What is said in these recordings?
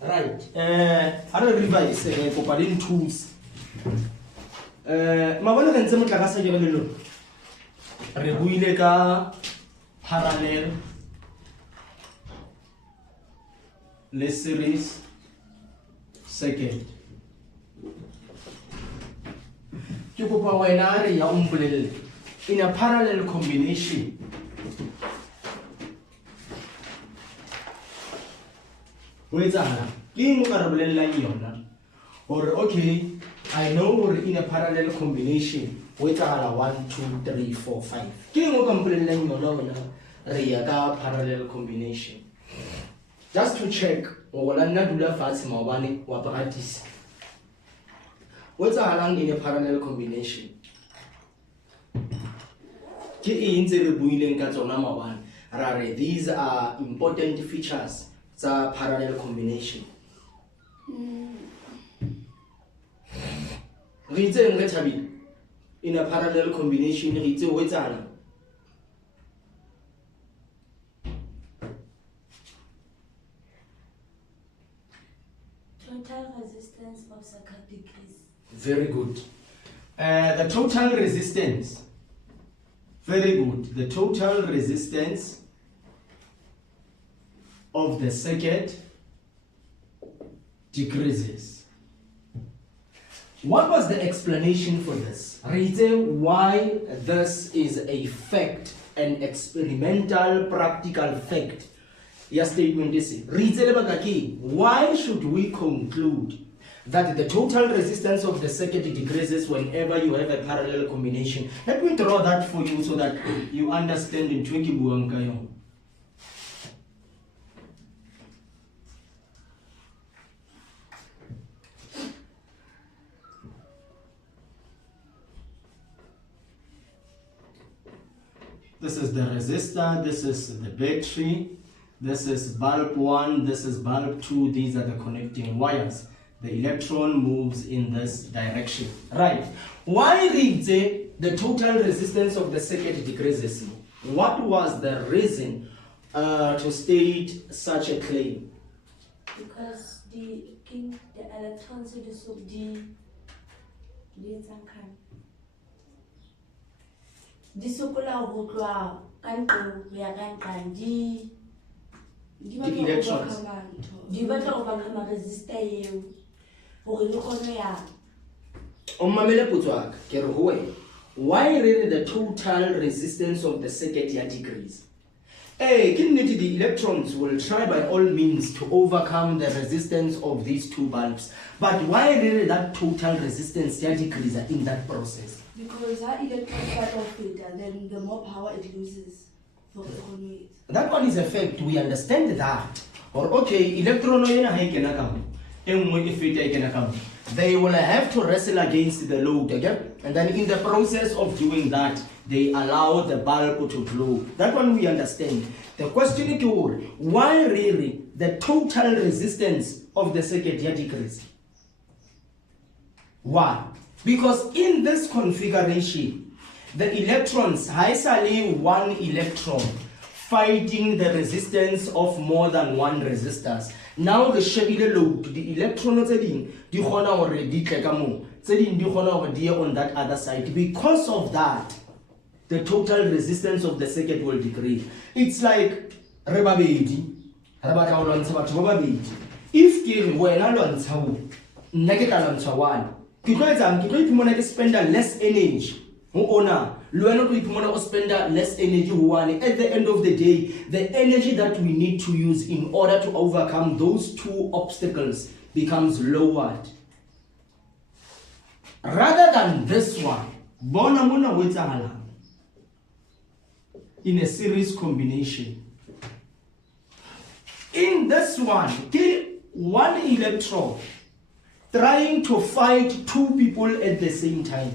Right. I don't revise comparing tools. Mabona re ntse motlakase ke le lona. Re buile ka parallel le series second. Ke kopa wena re ya umpolelle in a parallel combination. Wait a minute. Or okay, I know we're in a parallel combination. Wait a 1, 2, 3, 4, 5. Parallel combination. Just to check, wait a in a parallel combination. These are important features. It's a parallel combination. In a parallel combination, total resistance of circuit decrease. Very good. The total resistance. Very good. The total resistance of the circuit decreases. What was the explanation for this? Why this is a fact, an experimental, practical fact. Your statement is why should we conclude that the total resistance of the circuit decreases whenever you have a parallel combination? Let me draw that for you so that you understand in Twiki Buankayo. This is the resistor, this is the battery, this is bulb 1, this is bulb 2, these are the connecting wires. The electron moves in this direction. Right. Why the total resistance of the circuit decreases? What was the reason to state such a claim? Because the electrons of the electrons. Why really the total resistance of the circuit decrease? The electrons will try by all means to overcome the resistance of these two bulbs. But why really that total resistance decrease in that process? Because that electron part of it, and then the more power it loses for the conduit. That one is a fact. We understand that. Or okay, electron they will have to wrestle against the load again, and then in the process of doing that, they allow the bulb to glow. That one we understand. The question is why really the total resistance of the circuit decreases? Why? Because in this configuration, the electrons, highly one electron fighting the resistance of more than one resistors. Now the schedule load, the electrons on that other side. Because of that, the total resistance of the circuit will decrease. It's like if you spend less energy, less energy. At the end of the day, the energy that we need to use in order to overcome those two obstacles becomes lowered. Rather than this one, in a series combination. In this one electron trying to fight two people at the same time.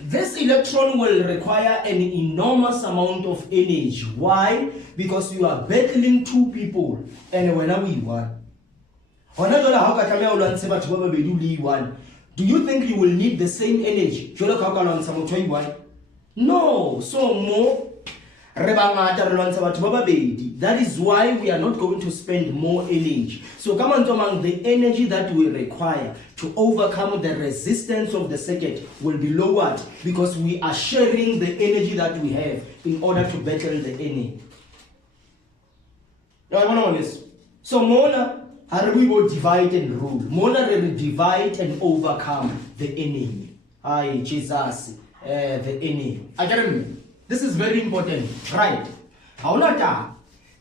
This electron will require an enormous amount of energy. Why? Because you are battling two people, and when we one. Do you think you will need the same energy? No. So more That is why we are not going to spend more energy. So come on, Tomang, the energy that we require to overcome the resistance of the circuit will be lowered because we are sharing the energy that we have in order to battle the enemy. So Mona, how we will divide and rule. Mona will divide and overcome the enemy. Aye, Jesus, the enemy. Again, this is very important, right? Haunata,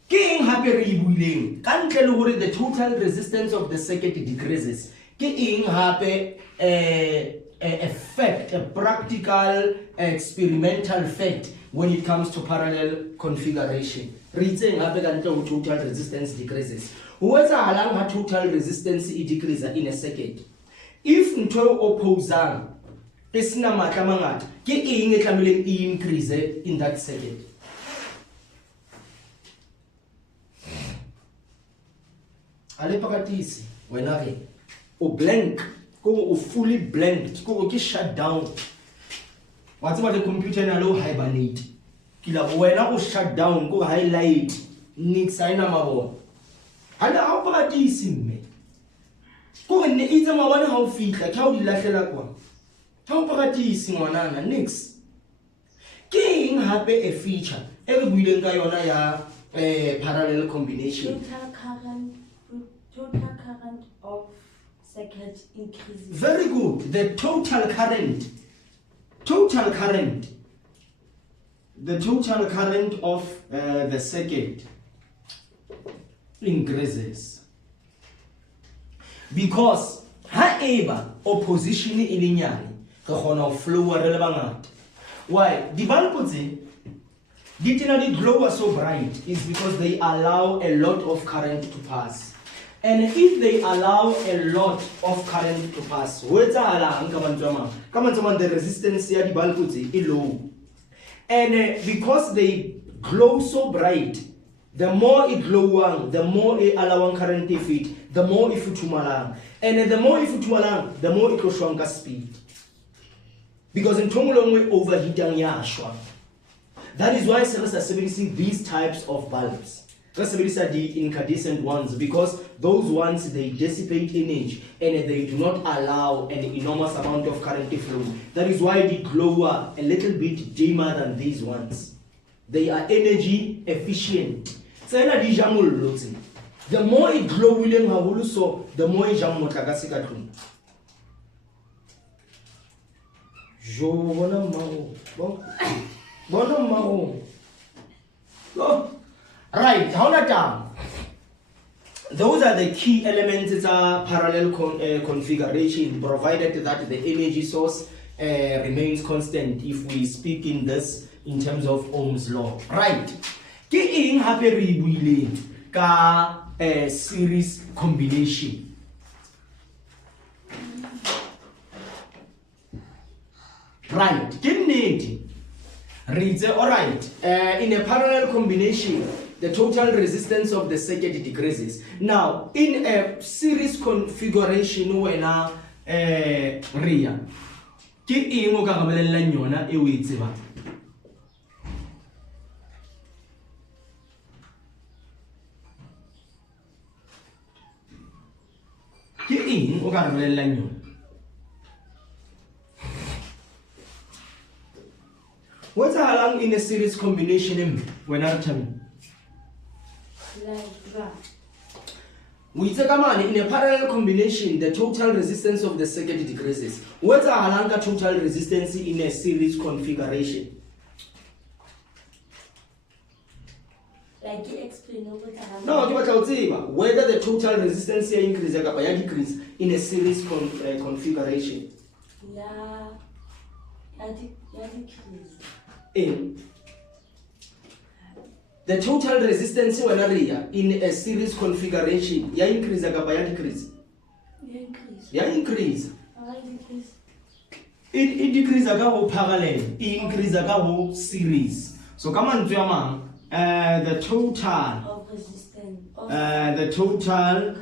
King happy rebuilding. Can't tell what the total resistance of the circuit decreases. King happy effect, a practical, experimental fact when it comes to parallel configuration. Reading happy until total resistance decreases. What's along her total resistance decreases in a circuit? If nto opposing Esina matlamangat, ke eng e tlamehileng e increase in that circuit. Ale pakatisi, wena re, o blank, o fully blanked, o ke shut down. What's about the computer na lo hibernate? Kila wena o shut down, go highlight, nix aina mabona. Ale a pakatisi mme. Ko ne itse mabone ha o fitla, ke ha o di lahlela kwa. How practice ngwanana next king hape a feature e re buileng ka yona ya parallel combination. Total current of circuit increases. Very good. The total current of the circuit increases because however opposition in linear flow relevant. Why? The bulbs generally glow so bright is because they allow a lot of current to pass. And if they allow a lot of current to pass, the resistance of the bulbs is low. And because they glow so bright, the more it glow, the more it allow current to fit, the more it futumalang. And the more it futumalang, the more it will shrunk speed. Because in Tongolongwe overheating yashwa. That is why service are these types of bulbs. Service are the incandescent ones because those ones they dissipate energy and they do not allow an enormous amount of current to flow. That is why they glow a little bit dimmer than these ones. They are energy efficient. So the more it glow, so the more it jam. Right, those are the key elements of parallel configuration, provided that the energy source remains constant if we speak in this in terms of Ohm's law. Right. Ke eng hape re buileng ka series combination. Right, alright, in a parallel combination, the total resistance of the circuit decreases. Now, in a series configuration, when Ria, ke eng o ka gabolellang yona e o e tsebang? Ke eng o ka gabolellang yona? What's along in a series combination when I'm telling? We take a man in a parallel combination, the total resistance of the circuit decreases. What's along the total resistance in a series configuration? Like you explain no, whether the total resistance increase or decrease in a series configuration. Yeah, decrease. In the total resistance in a series configuration, ya increase or decrease? Ya increase. It decrease ago parallel, it increase ago series. So come on, the total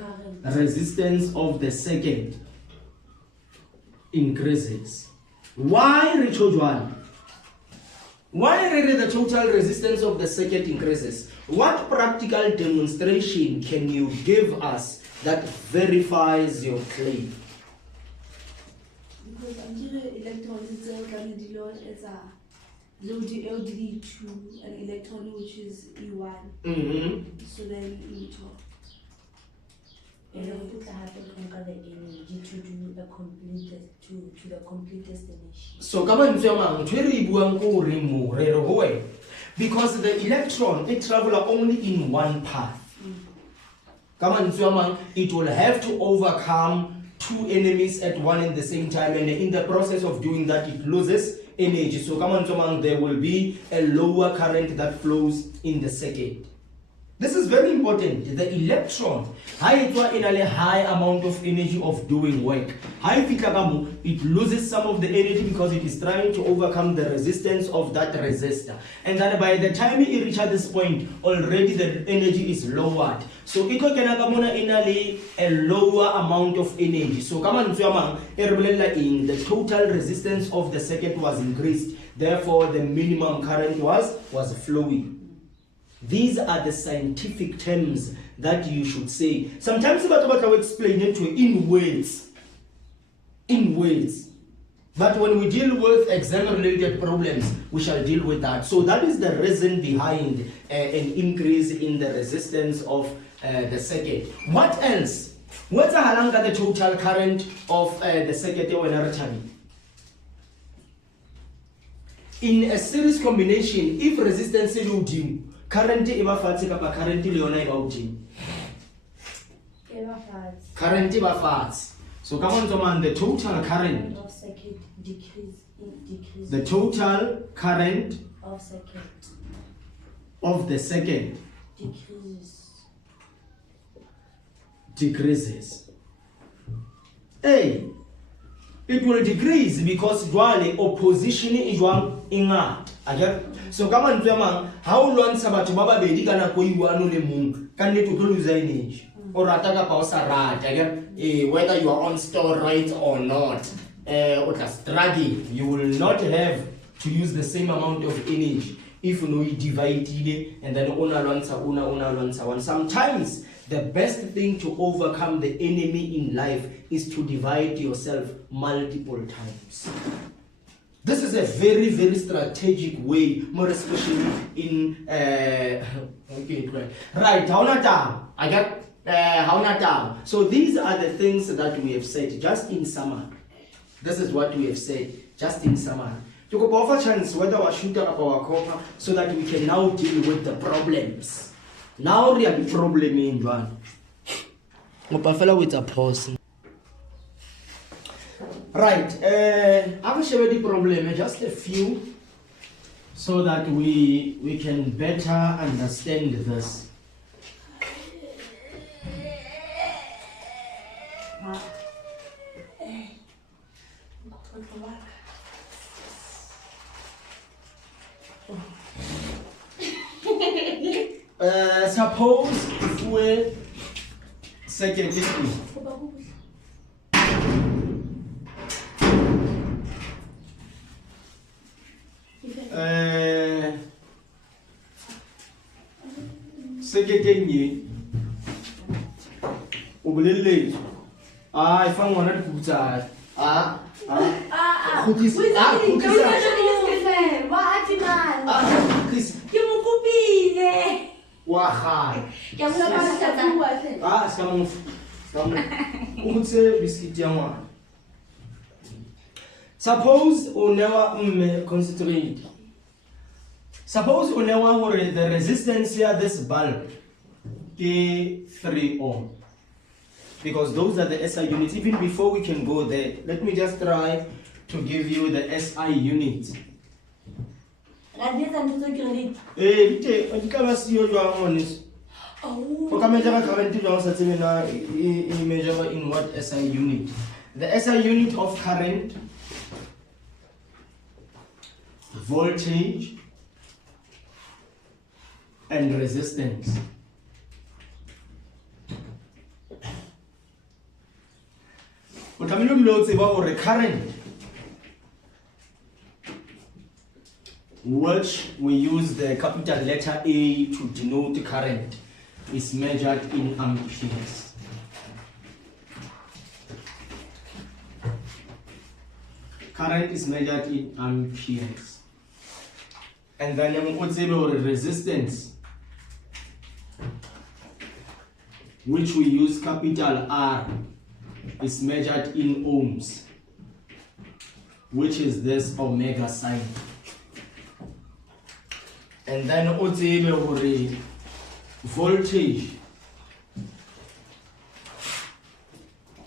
resistance of the circuit increases. Why, Richard? Why really the total resistance of the circuit increases? What practical demonstration can you give us that verifies your claim? Because until electrons itself can be load as a load LD2, an electron which is E1. So then E2. And put the energy to do the complete to the complete destination. So come on, because the electron it travels only in one path. Come on, it will have to overcome two enemies at one and the same time, and in the process of doing that, it loses energy. So come on, there will be a lower current that flows in the circuit. This is very important. The electron, in a high amount of energy of doing work. It loses some of the energy because it is trying to overcome the resistance of that resistor. And then by the time it reaches this point, already the energy is lowered. So it can a lower amount of energy. So the total resistance of the circuit was increased. Therefore, the minimum current was flowing. These are the scientific terms that you should say. Sometimes I will explain it to you in words. In words. But when we deal with exam-related problems, we shall deal with that. So that is the reason behind an increase in the resistance of the circuit. What else? What's the total current of the circuit? In a series combination, if resistance is low, currently currently currently so come on, the total current of circuit decrease. The total current Of circuit of the circuit decreases. Hey, it will decrease because dually opposition is one ingat. So come on, how long sabat baba bedi kana ko iwano le mung can need to lose energy or ataka pausa rat whether you are on store right or not you will not have to use the same amount of energy if you divide it and then una. Sometimes the best thing to overcome the enemy in life is to divide yourself multiple times. This is a very, very strategic way, more especially in right. I got So these are the things that we have said, just in summary. This is what we have said, just in summary. You go offer chance whether we shoot up our copper so that we can now deal with the problems. Now we have a problem in one. With a pause. Right, I will show you the problem, just a few, so that we can better understand this. Suppose if we second history. Secretary ubulele ifanga ngona dikutsa suppose o never concentrate. Suppose we know the resistance here, this bulb, K3 ohm. Because those are the SI units. Even before we can go there, let me just try to give you the SI unit. In what SI unit? The SI unit of current, voltage, and resistance. But I'm not current which we use the capital letter A to denote current, is measured in amperes. Current is measured in amperes. And then resistance, which we use capital R, is measured in ohms, which is this omega sign. And then voltage,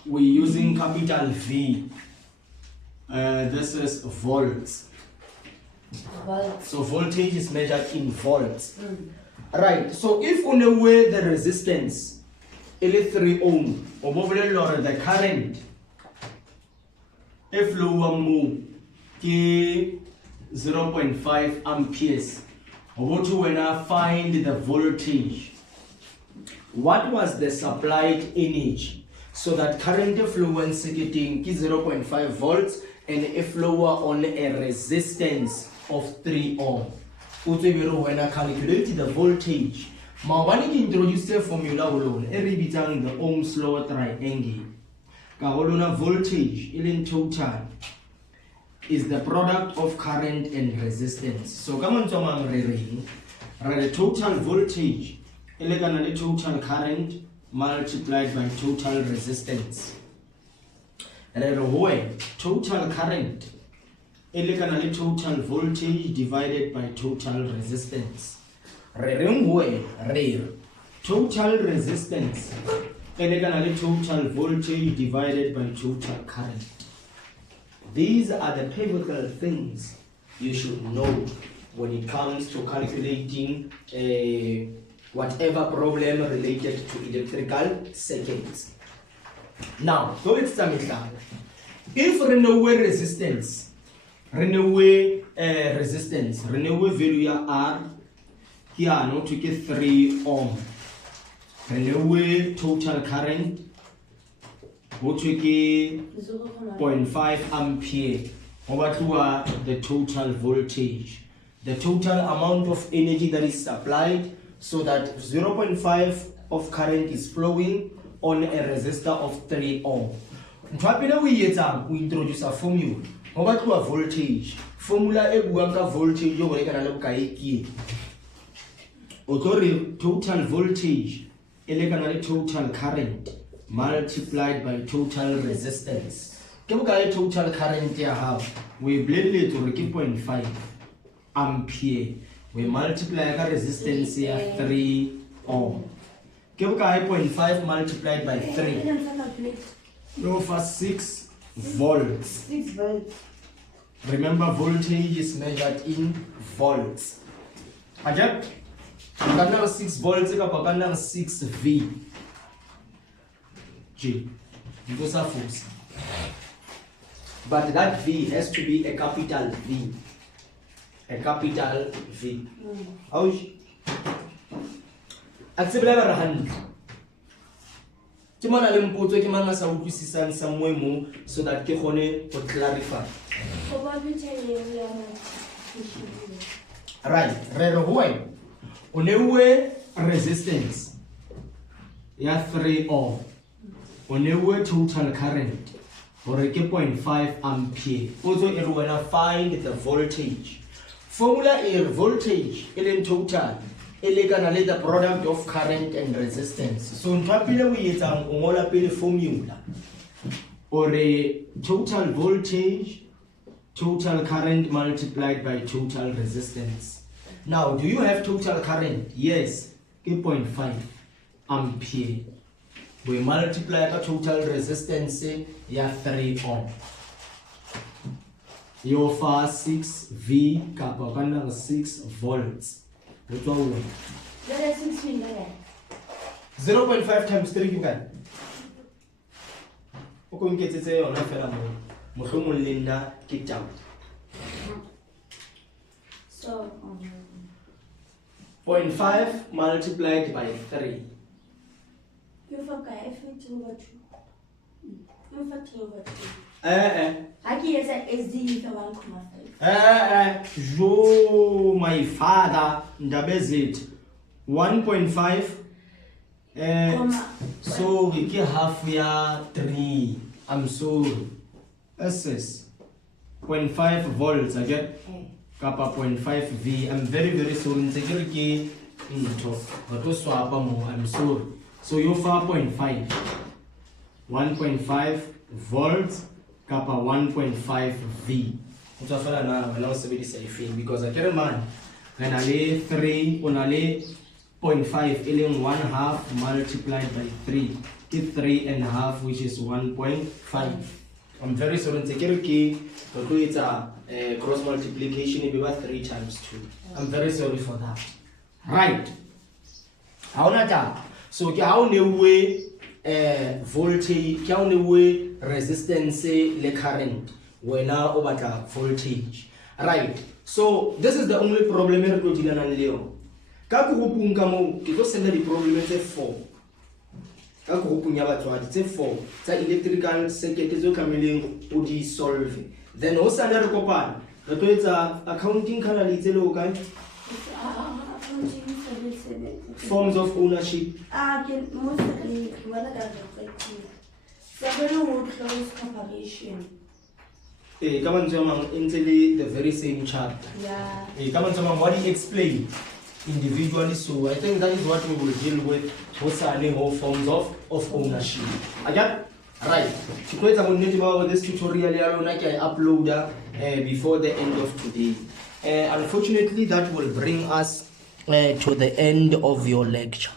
we're using capital V. This is volts. So voltage is measured in volts. Right, so if on the way the resistance is 3 ohm, or the current, if lower move 0.5 amperes, or to when I find the voltage, what was the supplied energy? So that current influence getting 0.5 volts and if lower on a resistance of 3 ohm. When I calculate the voltage, when I introduce the formula alone, every bit the Ohm's law triangle. Voltage in total is the product of current and resistance. So come on to the total voltage, the total current multiplied by total resistance. And then total current, total voltage divided by total resistance. Total resistance, total voltage divided by total current. These are the pivotal things you should know when it comes to calculating whatever problem related to electrical circuits. Now, if renewable resistance, renewable value R, here not to get 3 ohm, renewable total current, what we get 0.5 ampere, over to the total voltage, the total amount of energy that is supplied, so that 0.5 of current is flowing on a resistor of 3 ohm. We introduce a formula. Over to a voltage. Formula voltage total voltage, total current multiplied by total resistance. Total current we blend it to 0.5 ampere. We multiply the resistance here 3 ohm. 0.5 multiplied by 3. Over 6 volts. 6 volts. Remember, voltage is measured in volts. Ajab, 6 volts, 6 V. G. Those are force. But that V has to be a capital V. A capital V. How? Accept level 100. So that to clarify. Right, resistance. 3 ohm. Total current. Or 0.5 ampere. Also, you find the voltage. Formula is voltage in total. The product of current and resistance. So in we formula or a total voltage, total current multiplied by total resistance. Now, do you have total current? Yes, 0.5 ampere. We multiply the total resistance, 3 ohm. Your fast 6 V kappa 6 volts. 0.5 times 3 you can. So 0.5 multiplied by 3. You forgot if it's over 2. You forgot over 2. I can say SD is 1.5. Jo, my father, ndabezit 1.5. So we get half ya 3. I'm sorry. SS 0.5 volts again. Kappa 0.5 V. I'm very sorry. I'm sorry. So you 4.5. 1.5 volts kappa 1.5 V. Utafala na wala usibidi safe because I can't man when I lay 3 on a lay 0.5 alien 1/2 multiplied by 3 is 3.5 which is 1.5. I'm very sorry to take key to do it cross multiplication it be 3 times 2. I'm very sorry for that. Right. How na so how ne way voltage kya ne way resistance le current when now over voltage, right? So this is the only problem here go dilana leo ka go punka mo ke go send the problem tse 4 ka go punya batho tse 4 tsa electrical circuit zo kameleng o di solve then o sana re kopana re tlo etsa accounting kana le itse lo kae forms of ownership. Mostly whether that's effective. Several would close corporation. Come on, German, into the very same chapter. Yeah. Come on, German, what do you explain individually? So I think that is what we will deal with concerning all forms of ownership. Again, right. To create a about this tutorial, I upload before the end of today. Unfortunately, that will bring us to the end of your lecture.